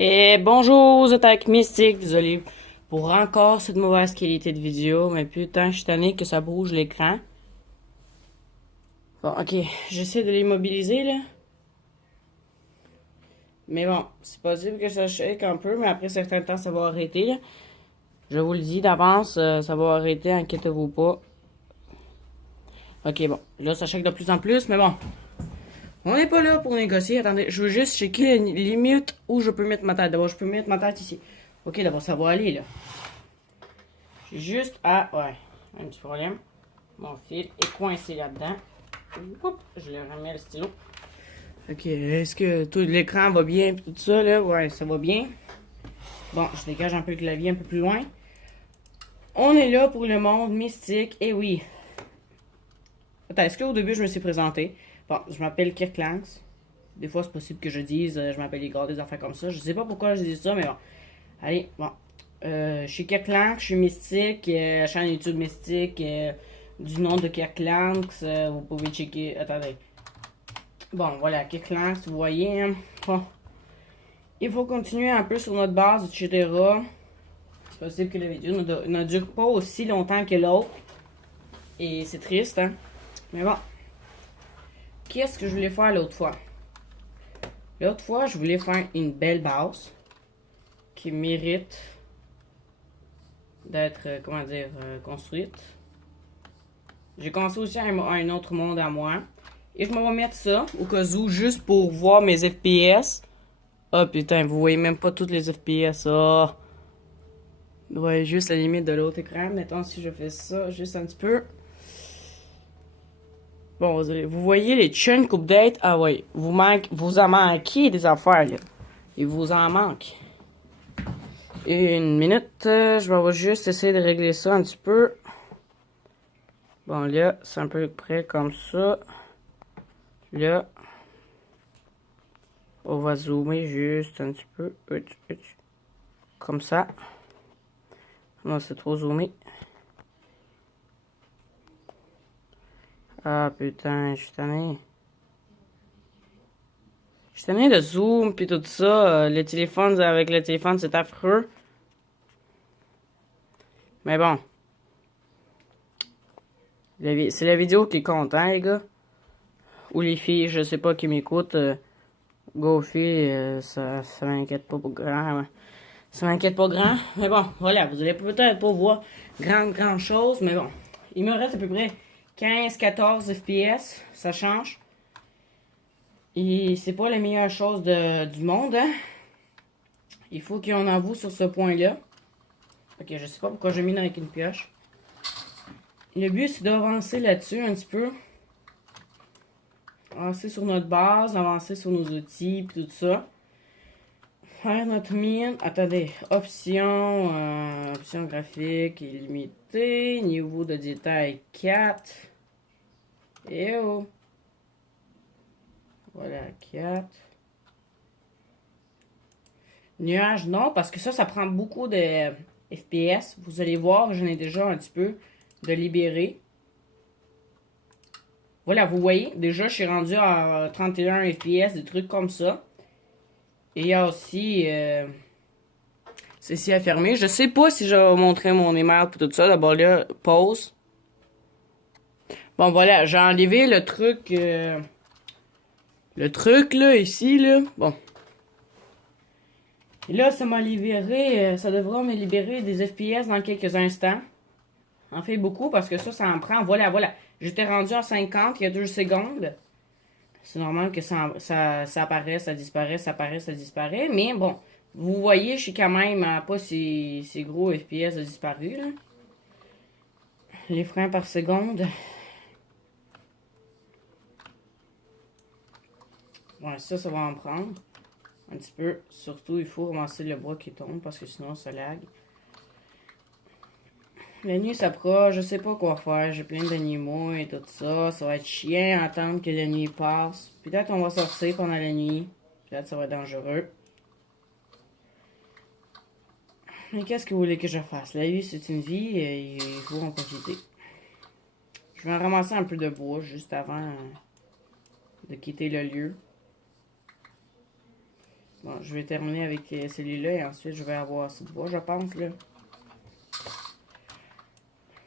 Et bonjour, vous êtes avec Mystique, désolé pour encore cette mauvaise qualité de vidéo, mais putain, je suis tanné que ça bouge l'écran. Bon, ok, j'essaie de l'immobiliser là. Mais bon, c'est possible que ça shake un peu, mais après certain temps, ça va arrêter là. Je vous le dis d'avance, ça va arrêter, inquiétez-vous pas. Ok, bon, là ça shake de plus en plus, mais bon. On n'est pas là pour négocier, attendez, je veux juste checker les limites où je peux mettre ma tête. D'abord, je peux mettre ma tête ici. Ok, d'abord, ça va aller là. J'ai juste à... Ouais, un petit problème. Mon fil est coincé là-dedans. Oups, je le remets le stylo. Ok, est-ce que tout l'écran va bien et tout ça là? Ouais, ça va bien. Bon, je dégage un peu le clavier un peu plus loin. On est là pour le monde mystique. Et oui. Attends, est-ce qu'au début je me suis présenté? Bon, je m'appelle Kirklanks. Des fois, c'est possible que je dise je m'appelle Igor, des affaires comme ça. Je sais pas pourquoi je dis ça, mais bon. Allez, bon. Je suis Kirklanks, je suis mystique, chaîne YouTube mystique, du nom de Kirklanks. Vous pouvez checker. Attendez. Bon, voilà, Kirklanks, vous voyez. Hein? Bon. Il faut continuer un peu sur notre base, etc. C'est possible que la vidéo ne dure pas aussi longtemps que l'autre. Et c'est triste, hein. Mais bon. Qu'est-ce que je voulais faire l'autre fois? L'autre fois, je voulais faire une belle base qui mérite d'être, comment dire, construite. J'ai commencé aussi un autre monde à moi. Et je me vais mettre ça au cas où, juste pour voir mes FPS. Ah putain, vous voyez même pas toutes les FPS. Ah. Ouais, juste la limite de l'autre écran. Mettons si je fais ça juste un petit peu. Bon, vous voyez les chunk update. Ah ouais, vous en manquez des affaires là. Il vous en manque. Une minute, je vais juste essayer de régler ça un petit peu. Bon là, c'est un peu près comme ça. Là, on va zoomer juste un petit peu. Comme ça. Non, c'est trop zoomé. Ah putain, je suis tanné. Je suis tanné de zoom puis tout ça. Les téléphones, avec le téléphone, c'est affreux. Mais bon. C'est la vidéo qui compte, hein, les gars. Ou les filles, je sais pas, qui m'écoutent. Go filles, ça m'inquiète pas pour grand. Ouais. Ça m'inquiète pas grand. Mais bon, voilà, vous allez peut-être pas voir grande chose, mais bon. Il me reste à peu près 15-14 FPS. Ça change. Et c'est pas la meilleure chose du monde, hein. Il faut qu'on avoue sur ce point-là. Ok, je sais pas pourquoi j'ai mis avec une pioche. Le but, c'est d'avancer là-dessus un petit peu. Avancer sur notre base, avancer sur nos outils, puis tout ça. Faire notre mine. Attendez. Option graphique illimitée. Niveau de détail 4. Et oh. Voilà, 4. Nuage, non, parce que ça prend beaucoup de FPS. Vous allez voir, j'en ai déjà un petit peu de libéré. Voilà, vous voyez, déjà, je suis rendu à 31 FPS, des trucs comme ça. Et il y a aussi... ceci à fermer. Je sais pas si je vais montrer mon email pour tout ça. D'abord là, pause. Bon, voilà, j'ai enlevé le truc... le truc, là, ici, là. Bon. Et là, ça m'a libéré... ça devra me libérer des FPS dans quelques instants. En fait beaucoup parce que ça en prend. Voilà, voilà. J'étais rendu à 50 il y a 2 secondes. C'est normal que ça apparaisse, ça disparaît, ça apparaît, ça disparaît. Mais bon, vous voyez, je suis quand même à pas ces gros FPS de disparu. Là. Les frames par seconde. Ouais, ça va en prendre. Un petit peu. Surtout, il faut ramasser le bois qui tombe parce que sinon ça lag. La nuit s'approche, je sais pas quoi faire, j'ai plein d'animaux et tout ça. Ça va être chiant à attendre que la nuit passe. Peut-être on va sortir pendant la nuit. Peut-être ça va être dangereux. Mais qu'est-ce que vous voulez que je fasse? La vie c'est une vie et il faut en profiter. Je vais ramasser un peu de bois juste avant de quitter le lieu. Bon, je vais terminer avec celui-là et ensuite je vais avoir assez de bois, je pense, là.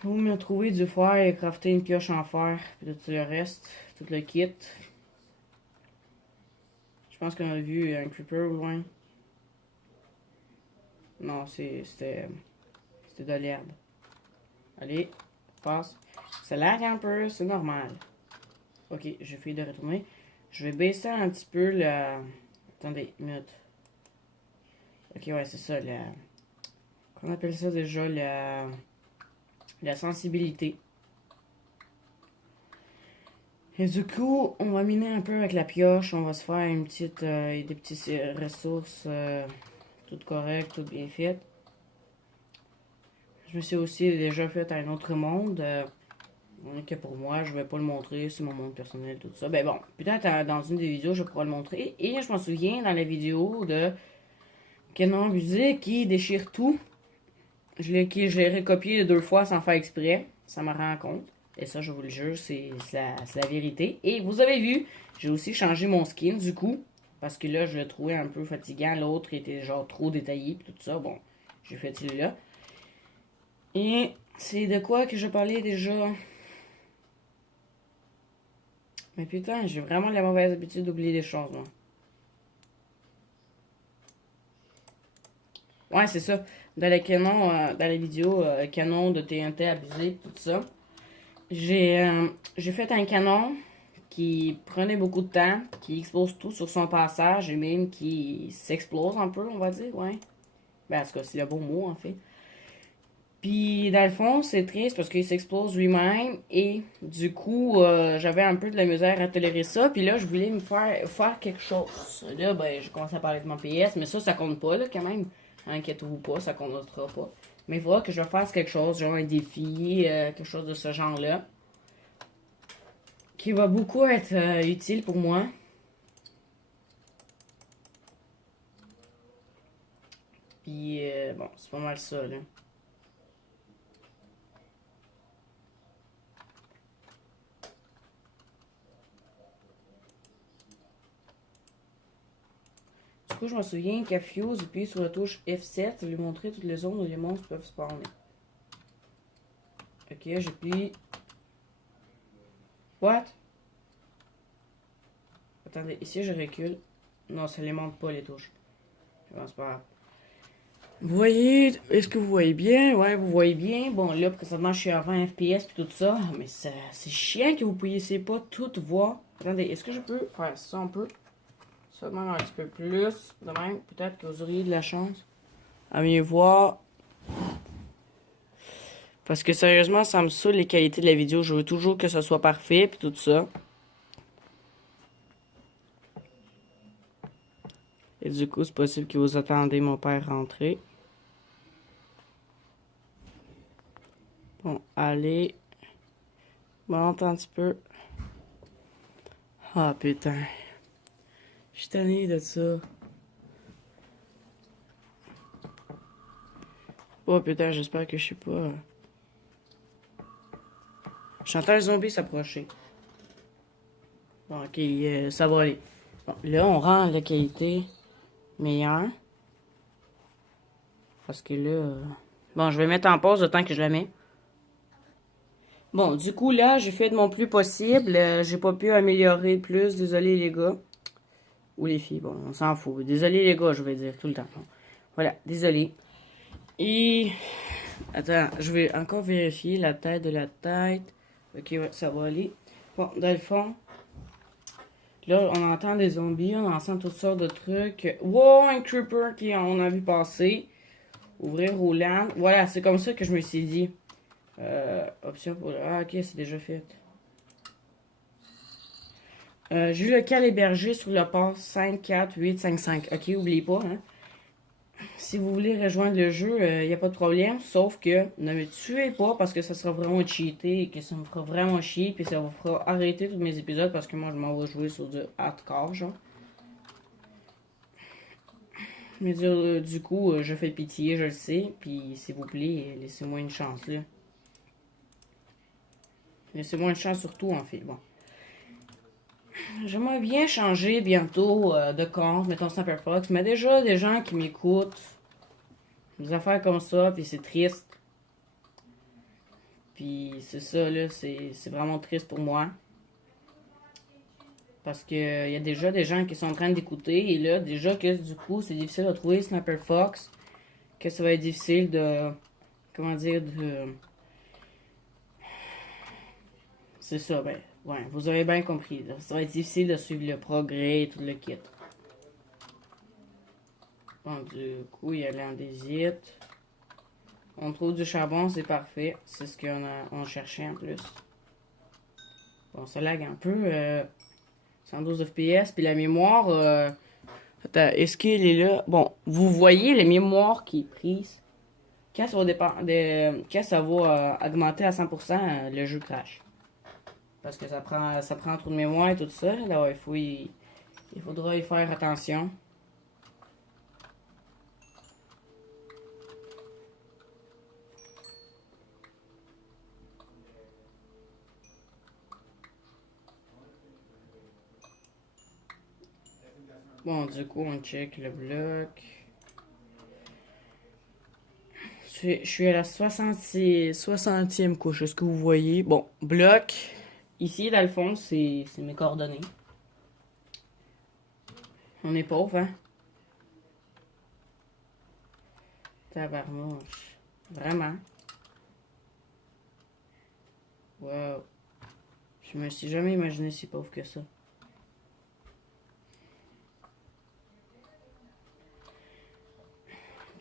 Vous me trouver du fer et crafter une pioche en fer, puis tout le reste, tout le kit. Je pense qu'on a vu un creeper au loin. Non, c'était de l'herbe. Allez, passe. Ça lag un peu, c'est normal. Ok, je vais de retourner. Je vais baisser un petit peu la... Attendez, une minute. Ok, ouais, c'est ça, la... Qu'on appelle ça déjà, la sensibilité. Et du coup, on va miner un peu avec la pioche. On va se faire une petite, des petites ressources toutes correctes, toutes bien faites. Je me suis aussi déjà fait un autre monde. Que pour moi, je vais pas le montrer, c'est mon monde personnel, tout ça. Ben bon, peut-être dans une des vidéos, je pourrai le montrer. Et je m'en souviens dans la vidéo de Canon Abusé qui déchire tout. Je l'ai recopié 2 fois sans faire exprès. Ça me rend compte. Et ça, je vous le jure, c'est la vérité. Et vous avez vu, j'ai aussi changé mon skin du coup. Parce que là, je le trouvais un peu fatigant. L'autre était genre trop détaillé tout ça. Bon, j'ai fait celui-là. Et c'est de quoi que je parlais déjà? Mais putain, j'ai vraiment la mauvaise habitude d'oublier des choses, moi. Ouais, c'est ça. Dans les canons, dans les vidéos canon de TNT abusé, tout ça, j'ai fait un canon qui prenait beaucoup de temps, qui explose tout sur son passage et même qui s'explose un peu, on va dire, ouais. Ben, en tout cas, c'est le bon mot, en fait. Puis, dans le fond, c'est triste parce qu'il s'explose lui-même et du coup, j'avais un peu de la misère à tolérer ça. Puis là, je voulais me faire quelque chose. Là, ben, je commençais à parler de mon PS, mais ça compte pas, là, quand même. Inquiétez-vous pas, ça comptera pas. Mais il faudra que je fasse quelque chose, genre un défi, quelque chose de ce genre-là. Qui va beaucoup être utile pour moi. Puis, bon, c'est pas mal ça, là. Du coup, je me souviens qu'à Fuse, puis sur la touche F7, ça lui montrait toutes les zones où les monstres peuvent spawner. Ok, j'appuie. What? Attendez, ici je recule. Non, ça les montre pas les touches. Je pense pas. Vous voyez, est-ce que vous voyez bien? Ouais, vous voyez bien. Bon, là, présentement, je suis à 20 FPS et tout ça. Mais c'est chiant que vous puissiez pas tout voir. Attendez, est-ce que je peux faire ça un peu? Ça même un petit peu plus. De même, peut-être que vous auriez de la chance à mieux voir. Parce que sérieusement, ça me saoule les qualités de la vidéo. Je veux toujours que ça soit parfait puis tout ça. Et du coup, c'est possible que vous attendez mon père rentrer. Bon, allez. Monte un petit peu. Ah, putain. Je suis tanné de ça. Oh, putain, j'espère que je suis pas... J'entends un zombie s'approcher. Bon, ok, ça va aller. Bon, là, on rend la qualité meilleure. Parce que là... Bon, je vais mettre en pause le temps que je la mets. Bon, du coup, là, j'ai fait de mon plus possible. J'ai pas pu améliorer plus. Désolé, les gars. Ou les filles, bon, on s'en fout. Désolé, les gars, je vais dire tout le temps. Bon. Voilà, désolé. Et... Attends, je vais encore vérifier la tête de la tête. Ok, ouais, ça va aller. Bon, dans le fond... Là, on entend des zombies, on entend toutes sortes de trucs. Wow, un creeper on a vu passer. Ouvrir roulant. Voilà, c'est comme ça que je me suis dit. Option pour... Ah, ok, c'est déjà fait. J'ai eu le cal hébergé sur le port 5, 4, 8, 5, 5. Ok, oubliez pas, hein. Si vous voulez rejoindre le jeu, il n'y a pas de problème. Sauf que ne me tuez pas parce que ça sera vraiment cheaté et que ça me fera vraiment chier. Puis ça vous fera arrêter tous mes épisodes parce que moi je m'en vais jouer sur du hardcore, genre. Mais du coup, je fais pitié, je le sais. Puis s'il vous plaît, laissez-moi une chance, là. Laissez-moi une chance surtout, en fait. Bon. j'aimerais bien changer bientôt de compte, mettons Snapperfox, mais déjà des gens qui m'écoutent, des affaires comme ça, puis c'est triste. Puis c'est ça, là, c'est vraiment triste pour moi. Parce que y a déjà des gens qui sont en train d'écouter, et là, déjà que du coup, c'est difficile de trouver Snapperfox, que ça va être difficile de. Comment dire, de. C'est ça, ben, ouais, vous avez bien compris. Là. Ça va être difficile de suivre le progrès et tout le kit. Bon, du coup, il y a l'andésite. On trouve du charbon, c'est parfait. C'est ce on cherchait en plus. Bon, ça lag un peu. 112 FPS, puis la mémoire. Attends, est-ce qu'il est là? Bon, vous voyez la mémoire qui est prise. Quand quand ça va augmenter à 100%, le jeu crash. Parce que ça prend trop de mémoire et tout ça. Là, il faudra y faire attention. Bon, du coup, on check le bloc. Je suis à la 60e couche, est-ce que vous voyez? Bon, bloc. Ici, dans le fond, c'est mes coordonnées. On est pauvre, hein? Tabarnouche. Vraiment. Wow. Je me suis jamais imaginé si pauvre que ça.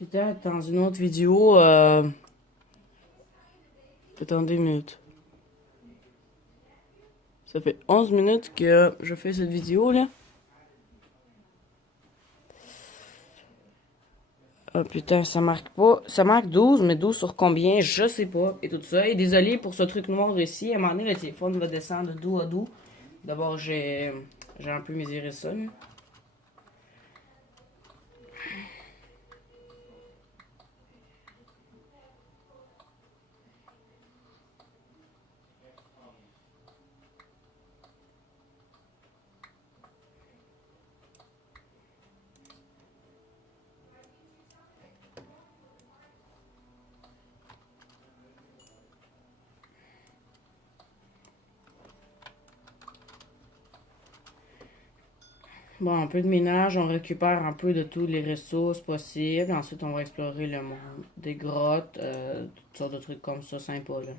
Peut-être dans une autre vidéo. Attendez une minute. Ça fait 11 minutes que je fais cette vidéo là. Ah putain, ça marque pas. Ça marque 12, mais 12 sur combien? Je sais pas. Et tout ça. Et désolé pour ce truc noir ici. À un moment donné, le téléphone va descendre de dos à dos. D'abord, j'ai un peu mesuré ça. Là. Bon, un peu de ménage, on récupère un peu de toutes les ressources possibles. Ensuite, on va explorer le monde. Des grottes, toutes sortes de trucs comme ça, sympa là.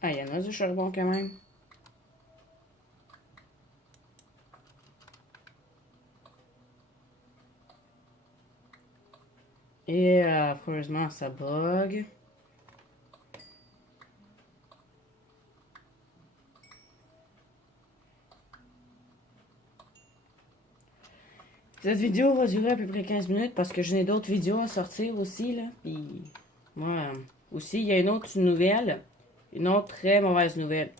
Ah, il y en a du charbon quand même. Et heureusement, ça bug. Cette vidéo va durer à peu près 15 minutes parce que je n'ai d'autres vidéos à sortir aussi. Là. Puis, moi, aussi, il y a une autre nouvelle. Une autre très mauvaise nouvelle.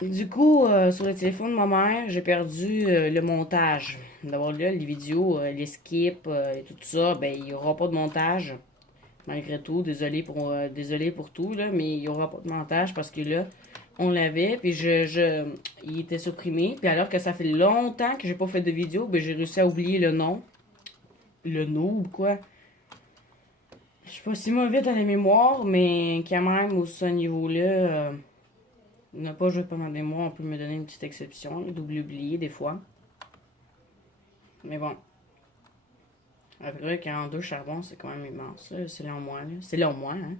Et du coup, sur le téléphone de ma mère, j'ai perdu le montage. D'abord là, les vidéos, les skips et tout ça, ben il n'y aura pas de montage. Malgré tout, désolé pour tout, là, mais il n'y aura pas de montage parce que là, on l'avait, puis il était supprimé. Puis alors que ça fait longtemps que j'ai pas fait de vidéo, ben j'ai réussi à oublier le nom. Le noob, quoi. Je suis pas si mauvais dans la mémoire, mais quand même, au ce niveau-là, ne pas jouer pendant des mois, on peut me donner une petite exception, d'oublier des fois. Mais bon. Après, 42 charbons, c'est quand même immense. C'est long moi, là. C'est long moi, hein.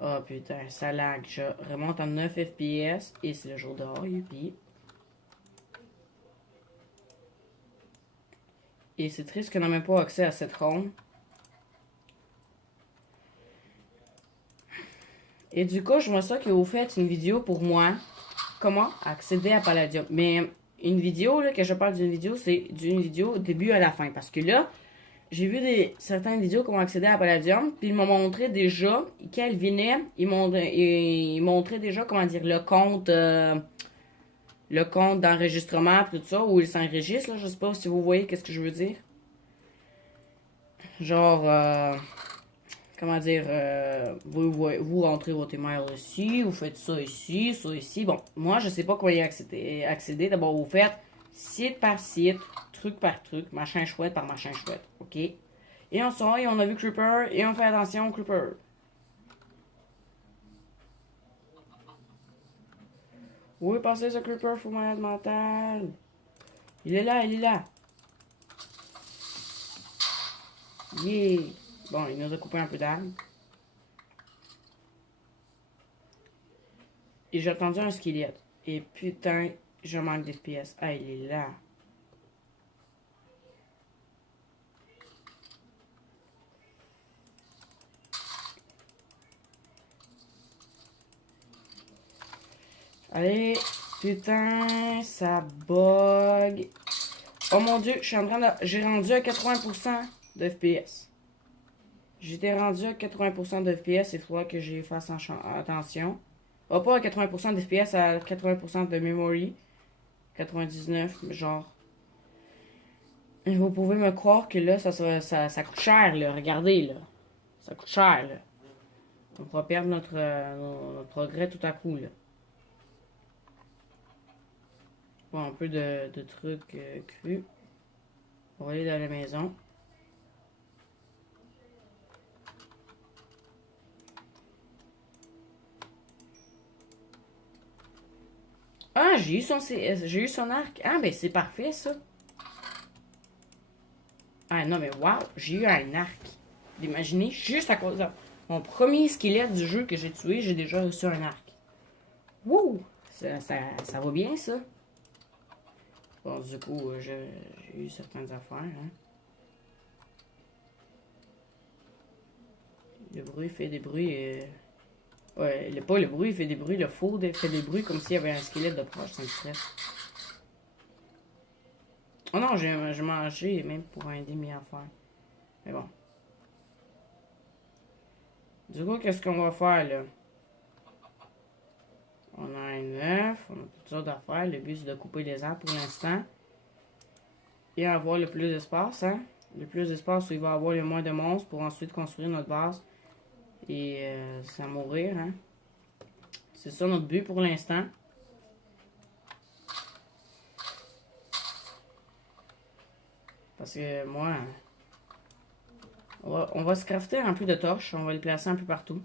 Oh putain, ça lag. Je remonte en 9 FPS et c'est le jour dehors, youpi. Et c'est triste qu'on n'a même pas accès à cette ronde. Et du coup, je me sens que vous faites une vidéo pour moi. Comment accéder à Palladium. Mais une vidéo, là, que je parle d'une vidéo, c'est d'une vidéo début à la fin. Parce que là, j'ai vu certaines vidéos comment accéder à Palladium. Puis ils m'ont montré déjà, quand ils venaient, ils montraient déjà, comment dire, le compte. le compte d'enregistrement tout ça, où il s'enregistre, là, je sais pas si vous voyez qu'est-ce que je veux dire. Genre, comment dire, vous rentrez votre email ici, vous faites ça ici. Bon, moi, je sais pas comment y accéder. D'abord, vous faites site par site, truc par truc, machin chouette par machin chouette, ok? Et on sort, et on a vu Creeper, et on fait attention, Creeper. Où est passé ce Creeper, fou malade mental? Il est là, il est là. Yeah! Bon, il nous a coupé un peu d'arbre. Et j'ai entendu un squelette. Et putain, je manque d'FPS. Ah, il est là. Allez, putain, ça bug. Oh mon dieu, j'ai rendu à 80% de FPS. J'étais rendu à 80% de FPS, il faudra que j'y fasse attention. Oh, pas à 80% de FPS, à 80% de memory. 99, genre. Et vous pouvez me croire que là, ça coûte cher, là. Regardez, là. Ça coûte cher, là. On va perdre notre progrès tout à coup, là. Bon, un peu de trucs crus. On va aller dans la maison. Ah, j'ai eu son arc. Ah, ben c'est parfait, ça. Ah, non, mais waouh, j'ai eu un arc. Imaginez, juste à cause de mon premier squelette du jeu que j'ai tué, j'ai déjà reçu un arc. Wouh! Ça va bien, ça. Bon, du coup, j'ai eu certaines affaires, hein. Le bruit fait des bruits. Ouais, pas le bruit fait des bruits, le faux fait des bruits comme s'il y avait un squelette de proche, ça me stresse. Oh non, j'ai mangé même pour un demi-affaire. Mais bon. Du coup, qu'est-ce qu'on va faire là? On a un œuf, on a toutes sortes d'affaires. Le but c'est de couper les arbres pour l'instant. Et avoir le plus d'espace, hein? Le plus d'espace où il va avoir le moins de monstres pour ensuite construire notre base. Et sans mourir, hein? C'est ça notre but pour l'instant. Parce que moi, on va se crafter un peu de torches. On va les placer un peu partout.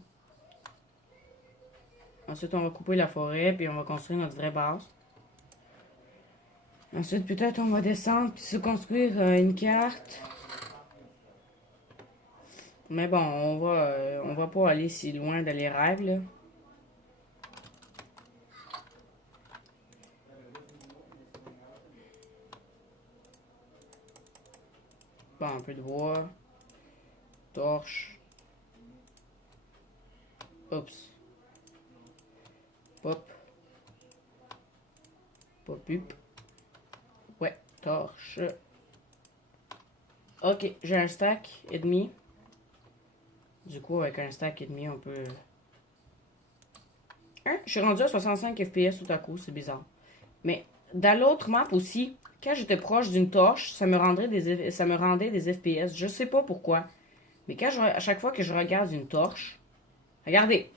Ensuite, on va couper la forêt, puis on va construire notre vraie base. Ensuite, peut-être on va descendre, puis se construire une carte. Mais bon, on va pas aller si loin dans les rêves, là. Bon, un peu de bois. Torche. Oups. Pop. Pop up. Ouais, torche. Ok, j'ai un stack et demi. Du coup, avec un stack et demi, on peut... Hein? Je suis rendu à 65 FPS tout à coup, c'est bizarre. Mais dans l'autre map aussi, quand j'étais proche d'une torche, ça me rendait des FPS. Je sais pas pourquoi. Mais à chaque fois que je regarde une torche, regardez.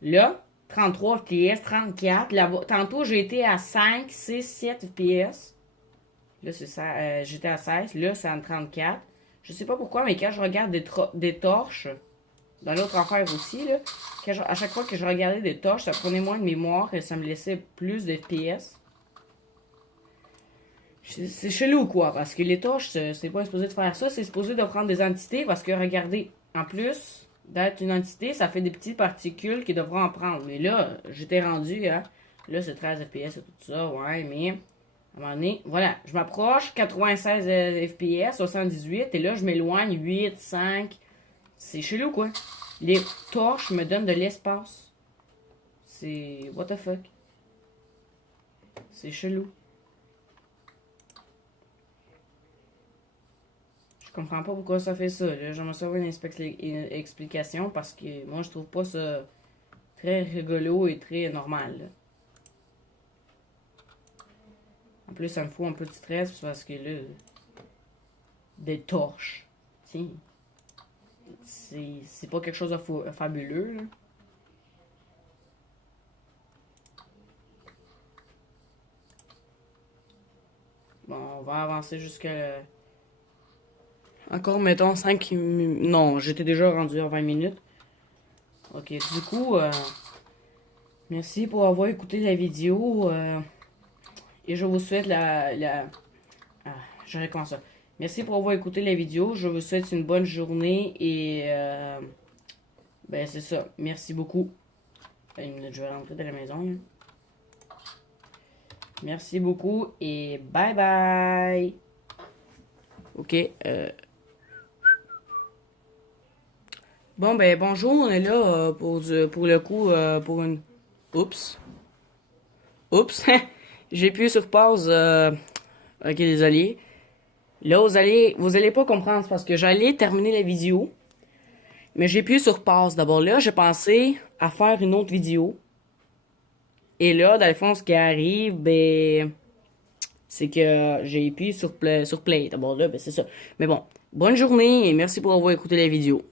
Là, 33 FPS, 34. Là-bas, tantôt, j'ai été à 5, 6, 7 FPS. Là, c'est ça. J'étais à 16. Là, c'est à 34. Je sais pas pourquoi, mais quand je regarde des torches, dans l'autre affaire aussi, là, à chaque fois que je regardais des torches, ça prenait moins de mémoire et ça me laissait plus de FPS. C'est chelou, quoi, parce que les torches, c'est pas supposé de faire ça, c'est supposé de prendre des entités, parce que, regardez, en plus d'être une entité, ça fait des petites particules qui devront en prendre. Mais là, j'étais rendu, hein, là, c'est 13 FPS et tout ça, ouais, mais, à un moment donné, voilà, je m'approche, 96 FPS, 78, et là, je m'éloigne, 8, 5, c'est chelou, quoi. Les torches me donnent de l'espace. C'est, what the fuck. C'est chelou. Je comprends pas pourquoi ça fait ça. Là. J'aimerais savoir une explication parce que moi je trouve pas ça très rigolo et très normal. Là. En plus, ça me fout un peu de stress parce que là, des torches. Tiens. C'est pas quelque chose de fabuleux, là. Bon, on va avancer jusqu'à... Encore, mettons, 5 minutes. Non, j'étais déjà rendu à 20 minutes. Ok, du coup, merci pour avoir écouté la vidéo. Et je vous souhaite Ah, je recommence ça. Merci pour avoir écouté la vidéo. Je vous souhaite une bonne journée et... ben, c'est ça. Merci beaucoup. Une minute, je vais rentrer dans la maison, là. Merci beaucoup et bye bye. Ok. Bon, ben, bonjour. On est là pour le coup, pour une... Oups. Oups. J'ai appuyé sur pause. Ok, désolé. Là, vous allez pas comprendre c'est parce que j'allais terminer la vidéo. Mais j'ai appuyé sur pause. D'abord là, j'ai pensé à faire une autre vidéo. Et là, dans le fond, ce qui arrive, ben, c'est que j'ai appuyé sur play. D'abord là, ben, c'est ça. Mais bon, bonne journée et merci pour avoir écouté la vidéo.